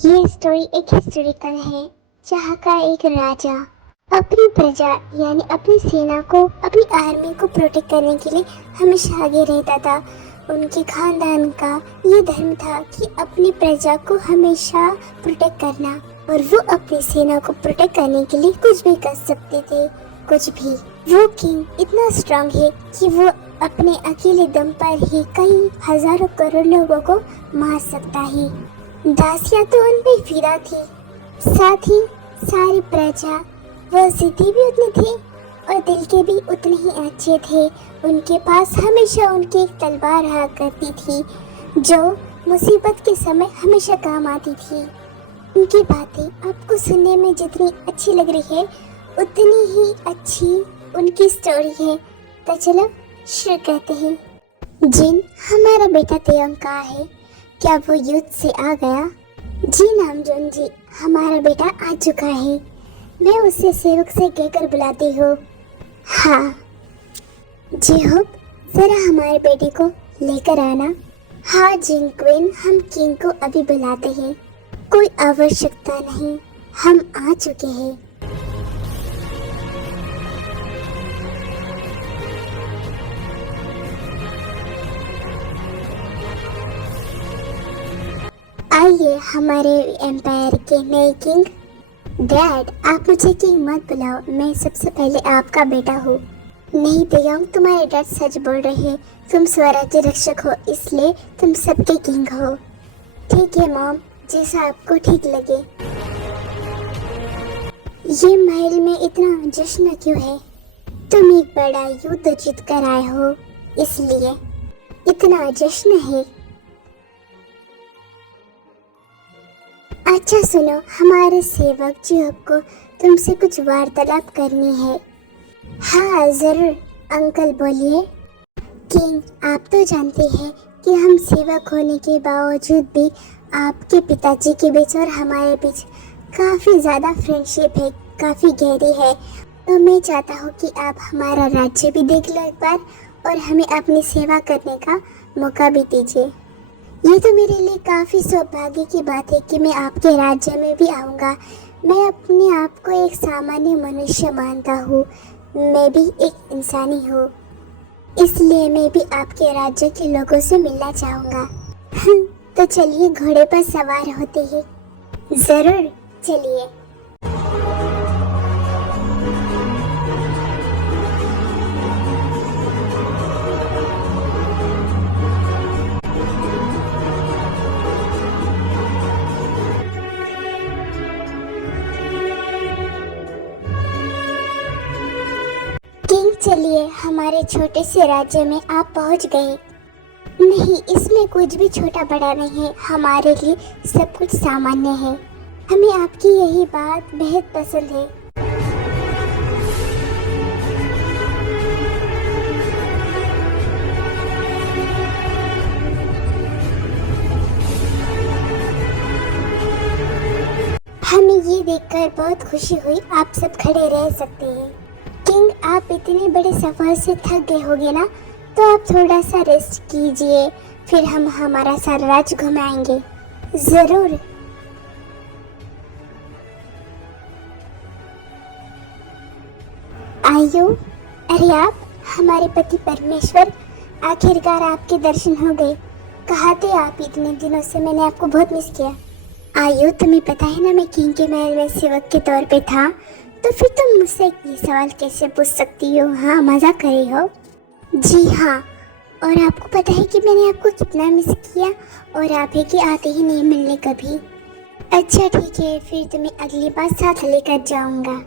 ये स्टोरी एक हिस्टोरिकल है जहाँ का एक राजा अपनी प्रजा यानी अपनी सेना को, अपनी आर्मी को प्रोटेक्ट करने के लिए हमेशा आगे रहता था। उनके खानदान का ये धर्म था कि अपनी प्रजा को हमेशा प्रोटेक्ट करना, और वो अपनी सेना को प्रोटेक्ट करने के लिए कुछ भी कर सकते थे, कुछ भी। वो किंग इतना स्ट्रांग है कि वो अपने अकेले दम पर ही कई हजारों करोड़ लोगों को मार सकता है। दासियां तो उन पे फिदा थी, साथ ही सारी प्रजा। वो जिद्दी भी उतने थे और दिल के भी उतने ही अच्छे थे। उनके पास हमेशा उनकी एक तलवार रहा करती थी जो मुसीबत के समय हमेशा काम आती थी। उनकी बातें आपको सुनने में जितनी अच्छी लग रही है उतनी ही अच्छी उनकी स्टोरी है। तो चलो शुरू करते हैं। जिन, हमारा बेटा तेयंग कहाँ है? क्या वो युद्ध से आ गया? जी नामजोन जी, हमारा बेटा आ चुका है। मैं उसे सेवक से कहकर बुलाती हूँ। हाँ जी होप, जरा हमारे बेटे को लेकर आना। हाँ जिन क्वीन, हम किंग को अभी बुलाते हैं। कोई आवश्यकता नहीं, हम आ चुके हैं। आइए हमारे एम्पायर के नए किंग। डैड, आप मुझे किंग मत बुलाओ, मैं सबसे पहले आपका बेटा हूँ। नहीं तेयंग, तुम्हारे डैड सच बोल रहे हैं। तुम स्वराज्य रक्षक हो, इसलिए तुम सबके किंग हो। ठीक है मॉम, जैसा आपको ठीक लगे। ये महल में इतना जश्न क्यों है? तुम एक बड़ा युद्ध जीत कर आए हो, इसलिए इतना जश्न है। अच्छा सुनो, हमारे सेवक जी को तुमसे कुछ वार्तालाप करनी है। हाँ जरूर अंकल, बोलिए। किंग, आप तो जानते हैं कि हम सेवक होने के बावजूद भी आपके पिताजी के बीच और हमारे बीच काफ़ी ज़्यादा फ्रेंडशिप है, काफ़ी गहरी है। तो मैं चाहता हूँ कि आप हमारा राज्य भी देख लो एक बार और हमें अपनी सेवा करने का मौका भी दीजिए। ये तो मेरे लिए काफ़ी सौभाग्य की बात है कि मैं आपके राज्य में भी आऊँगा। मैं अपने आप को एक सामान्य मनुष्य मानता हूँ, मैं भी एक इंसानी हूँ, इसलिए मैं भी आपके राज्य के लोगों से मिलना चाहूँगा। तो चलिए घोड़े पर सवार होते हैं। ज़रूर, चलिए। किंग, चलिए, हमारे छोटे से राज्य में आप पहुंच गए। नहीं, इसमें कुछ भी छोटा बड़ा नहीं है, हमारे लिए सब कुछ सामान्य है। हमें आपकी यही बात बेहद पसंद है। हमें ये देखकर बहुत खुशी हुई। आप सब खड़े रह सकते हैं। किंग, आप इतने बड़े सफर से थक गए होंगे ना, तो आप थोड़ा सा रेस्ट कीजिए, फिर हम हमारा सारा राज्य घुमाएंगे। जरूर। आयु, अरे आप, हमारे पति परमेश्वर, आखिरकार आपके दर्शन हो गए। कहाँ थे आप इतने दिनों से? मैंने आपको बहुत मिस किया। आयु, तुम्हें पता है ना मैं किंग के महल में सेवक के तौर पे था, तो फिर तुम मुझसे ये सवाल कैसे पूछ सकती हो? हाँ, मजाक कर रही हो। जी हाँ, और आपको पता है कि मैंने आपको कितना मिस किया, और आप है कि आते ही नहीं मिलने कभी। अच्छा ठीक है, फिर तुम्हें अगली बार साथ लेकर जाऊंगा।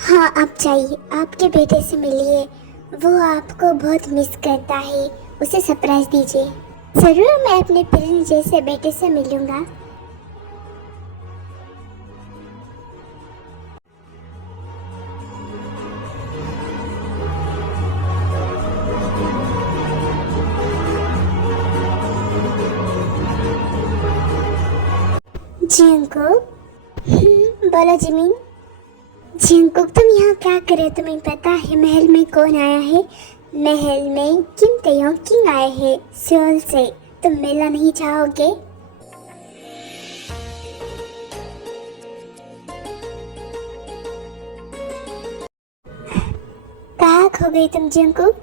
हाँ आप जाइए, आपके बेटे से मिलिए, वो आपको बहुत मिस करता है, उसे सरप्राइज दीजिए। जरूर, मैं अपने प्रिंस जैसे बेटे से मिलूंगा। जिंकुक, बोलो जिमिन। जिंकुक, तुम यहाँ क्या कर रहे हो? तुम्हें पता है महल में कौन आया है? महल में किम तेयोंग किंग आए हैं सियोल से। तुम मिलना नहीं चाहोगे? हो गई तुम जंकुक?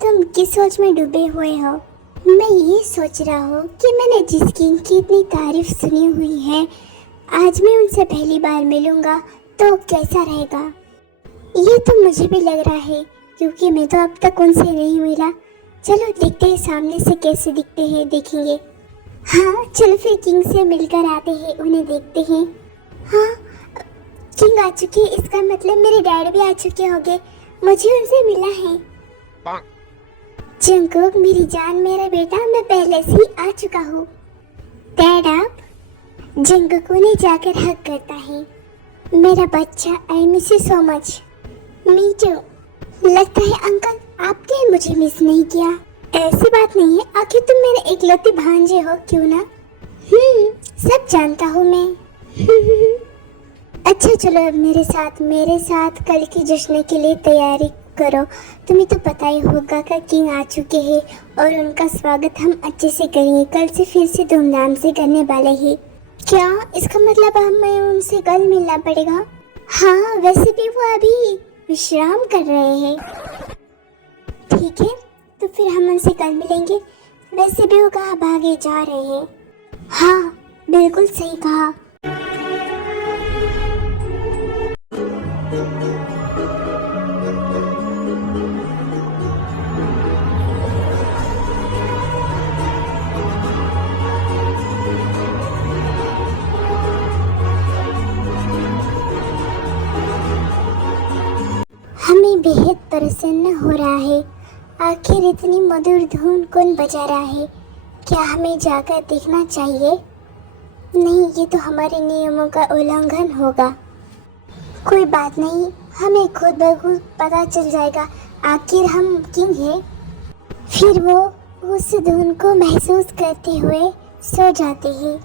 तुम किस सोच में डूबे हुए हो? मैं ये सोच रहा हूँ कि मैंने जिस किंग की इतनी तारीफ सुनी हुई है, आज मैं उनसे पहली बार मिलूंगा तो कैसा रहेगा। ये तो मुझे भी लग रहा है, क्योंकि मैं तो अब तक उनसे नहीं मिला। चलो देखते हैं सामने से कैसे दिखते हैं, देखेंगे। हाँ चलो फिर किंग से मिलकर आते हैं, उन्हें देखते हैं। हाँ किंग आ चुके हैं, इसका मतलब मेरे डैड भी आ चुके होंगे। मुझे उनसे मिला है। जंकुक मेरी जान, मेरा बेटा, मैं पहले से ही आ चुका हूँ। डैड आप? जंकुक उन्हें जाकर हक करता है। मेरा बच्चा, I miss you so much. Me too. लगता है अंकल आपने मुझे मिस नहीं किया। ऐसी बात नहीं है, आखिर तुम मेरे इकलौते भांजे हो, क्यों ना? सब जानता हूँ मैं। अच्छा चलो अब मेरे साथ कल की जश्न के लिए तैयारी करो। तुम्हें तो पता ही होगा कि किंग आ चुके हैं और उनका स्वागत हम अच्छे से करेंगे। कल से फिर से धूमधाम से करने वाले हैं। क्या इसका मतलब हमें उनसे कल मिलना पड़ेगा? हाँ वैसे भी वो अभी विश्राम कर रहे हैं। ठीक है तो फिर हम उनसे कल मिलेंगे। वैसे भी वो कहाँ भागे जा रहे हैं। हाँ बिल्कुल सही कहा। हमें बेहद प्रसन्न हो रहा है। आखिर इतनी मधुर धुन कौन बजा रहा है? क्या हमें जाकर देखना चाहिए? नहीं, ये तो हमारे नियमों का उल्लंघन होगा। कोई बात नहीं, हमें खुद ब खुद पता चल जाएगा। आखिर हम किंग हैं। फिर वो उस धुन को महसूस करते हुए सो जाते हैं।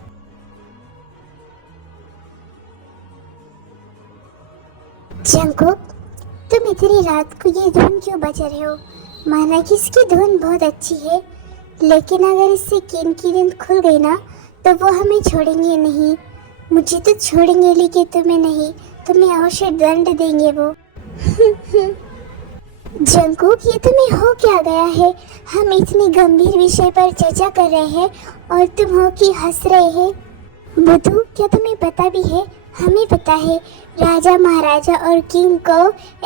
जंकुक तुम इतनी रात को ये धुन क्यों बजा रहे हो? माना कि इसकी धुन बहुत अच्छी है, लेकिन अगर इससे किंग की नींद खुल गई ना तो वो हमें छोड़ेंगे नहीं। मुझे तो छोड़ेंगे लेकिन तुम्हें नहीं, तुम्हें अवश्य दंड देंगे वो। जंकुक ये तुम्हें हो क्या गया है? हम इतनी गंभीर विषय पर चर्चा कर रहे हैं और तुम हो कि हंस रहे हैं। बुद्धू क्या तुम्हें पता भी है? हमें पता है राजा महाराजा और किंग को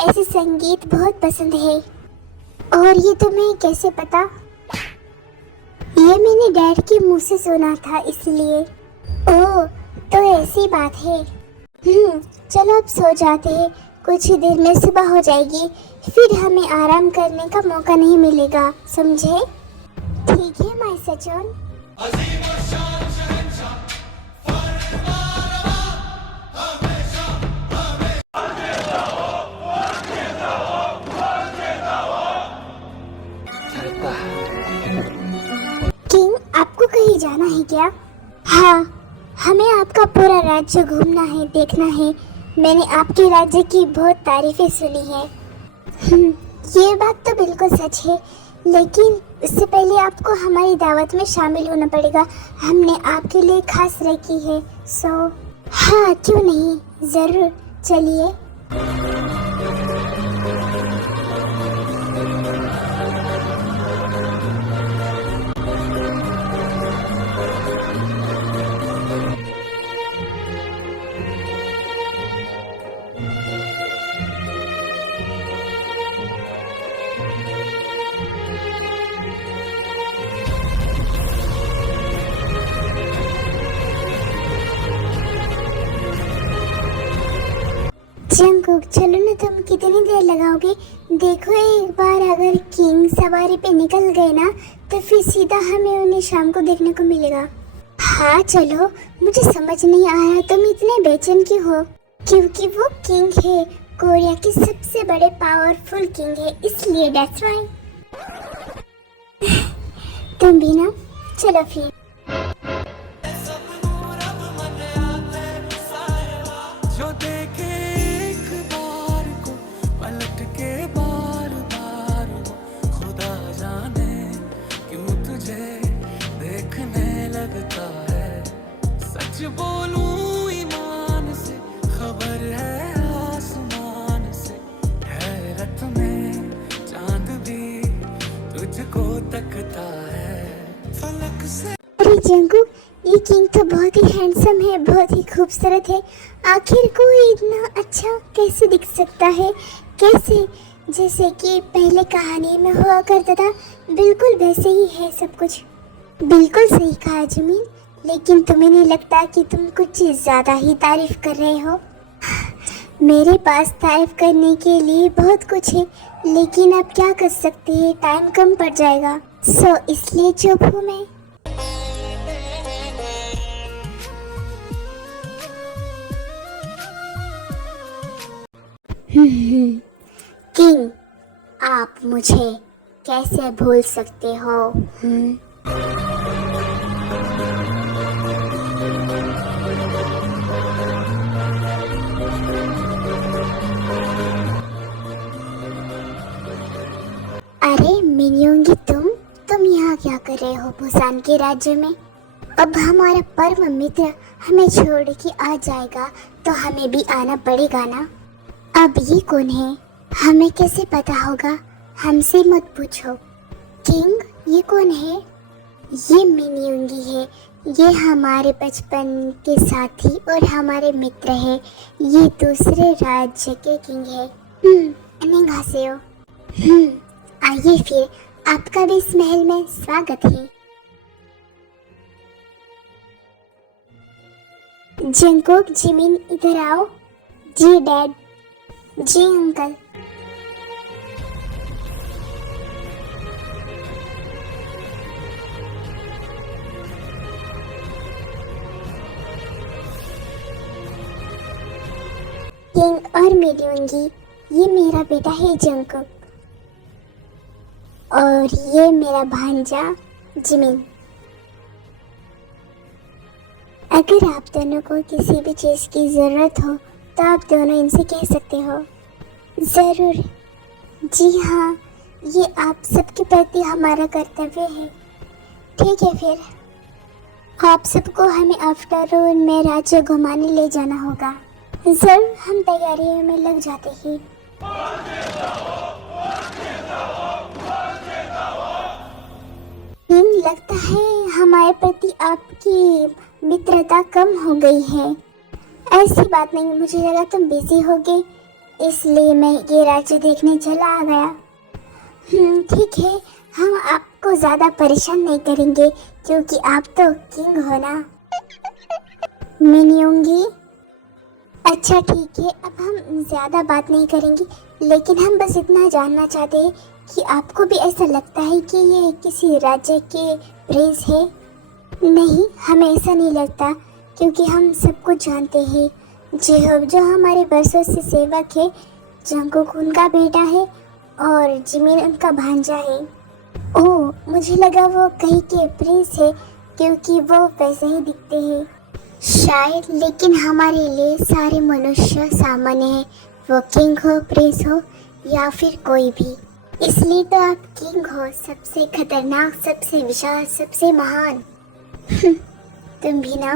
ऐसे संगीत बहुत पसंद है। और ये तुम्हें कैसे पता? ये मैंने डैड के मुंह से सुना था इसलिए। ओह तो ऐसी बात है। चलो अब सो जाते हैं, कुछ ही देर में सुबह हो जाएगी, फिर हमें आराम करने का मौका नहीं मिलेगा, समझे? ठीक है माय सजन। किंग आपको कहीं जाना है क्या? हाँ हमें आपका पूरा राज्य घूमना है, देखना है। मैंने आपके राज्य की बहुत तारीफें सुनी है। ये बात तो बिल्कुल सच है, लेकिन उससे पहले आपको हमारी दावत में शामिल होना पड़ेगा। हमने आपके लिए खास रखी है। हाँ क्यों नहीं, जरूर, चलिए। जंकुक चलो ना, तुम कितनी देर लगाओगे? देखो एक बार अगर किंग सवारी पे निकल गए ना तो फिर सीधा हमें उन्हें शाम को देखने को मिलेगा। हाँ चलो, मुझे समझ नहीं आ रहा तुम इतने बेचैन क्यों हो? क्योंकि वो किंग है, कोरिया के सबसे बड़े पावरफुल किंग है, इसलिए दैट्स व्हाई। तुम भी ना, चलो फिर। बोलूं ईमान से, खबर है आसमान से, हैरत में जंगकुक, ये किंग तो बहुत ही हैंडसम है, बहुत ही खूबसूरत है। आखिर कोई इतना अच्छा कैसे दिख सकता है? कैसे? जैसे कि पहले कहानी में हुआ करता था, बिल्कुल वैसे ही है सब कुछ। बिल्कुल सही कहा जिमिन, लेकिन तुम्हें नहीं लगता कि तुम कुछ ज़्यादा ही तारीफ कर रहे हो? मेरे पास तारीफ करने के लिए बहुत कुछ है, लेकिन अब क्या कर सकते हैं, टाइम कम पड़ जाएगा, सो इसलिए चुप हूँ मैं। किंग, आप मुझे कैसे भूल सकते हो? अरे मिन्योंगी, तुम यहाँ क्या कर रहे हो बुसान के राज्य में? अब हमारा परम मित्र हमें छोड़ के आ जाएगा तो हमें भी आना पड़ेगा ना। अब ये कौन है? हमें कैसे पता होगा? हमसे मत पूछो। किंग, ये कौन है? ये मिन्योंगी है, ये हमारे बचपन के साथी और हमारे मित्र है। ये दूसरे राज्य के किंग है। अन्येंगासेयो। आइए फिर, आपका भी इस महल में स्वागत है। जंगकुक, जिमिन इधर आओ। जी डैड। जी अंकल। किंग और मिन्योंगी, ये मेरा बेटा है जंगकुक, और ये मेरा भांजा जिमिन। अगर आप दोनों को किसी भी चीज़ की ज़रूरत हो तो आप दोनों इनसे कह सकते हो। ज़रूर। जी हाँ, ये आप सबके प्रति हमारा कर्तव्य है। ठीक है फिर, आप सबको हमें आफ्टरनून में राज्य घुमाने ले जाना होगा। ज़रूर, हम तैयारियों में लग जाते हैं। लगता है हमारे प्रति आपकी मित्रता कम हो गई है। ऐसी बात नहीं, मुझे लगा तुम बिजी होगे, इसलिए मैं ये राज्य देखने चला आ गया। ठीक है, हम आपको ज़्यादा परेशान नहीं करेंगे क्योंकि आप तो किंग हो ना। मिन्योंगी, अच्छा ठीक है, अब हम ज़्यादा बात नहीं करेंगे, लेकिन हम बस इतना जानना चाहते हैं कि आपको भी ऐसा लगता है कि ये किसी राज्य के प्रिंस है? नहीं, हमें ऐसा नहीं लगता, क्योंकि हम सब कुछ जानते हैं। जेहोब जो हमारे बरसों से सेवक है, जंगकुक उनका बेटा है और जिमिन उनका भांजा है। ओह, मुझे लगा वो कहीं के प्रिंस है क्योंकि वो वैसे ही दिखते हैं। शायद, लेकिन हमारे लिए सारे मनुष्य सामान्य हैं, वो किंग हो, प्रिंस हो या फिर कोई भी। इसलिए तो आप किंग हो, सबसे खतरनाक, सबसे विशाल, सबसे महान। तुम भी ना।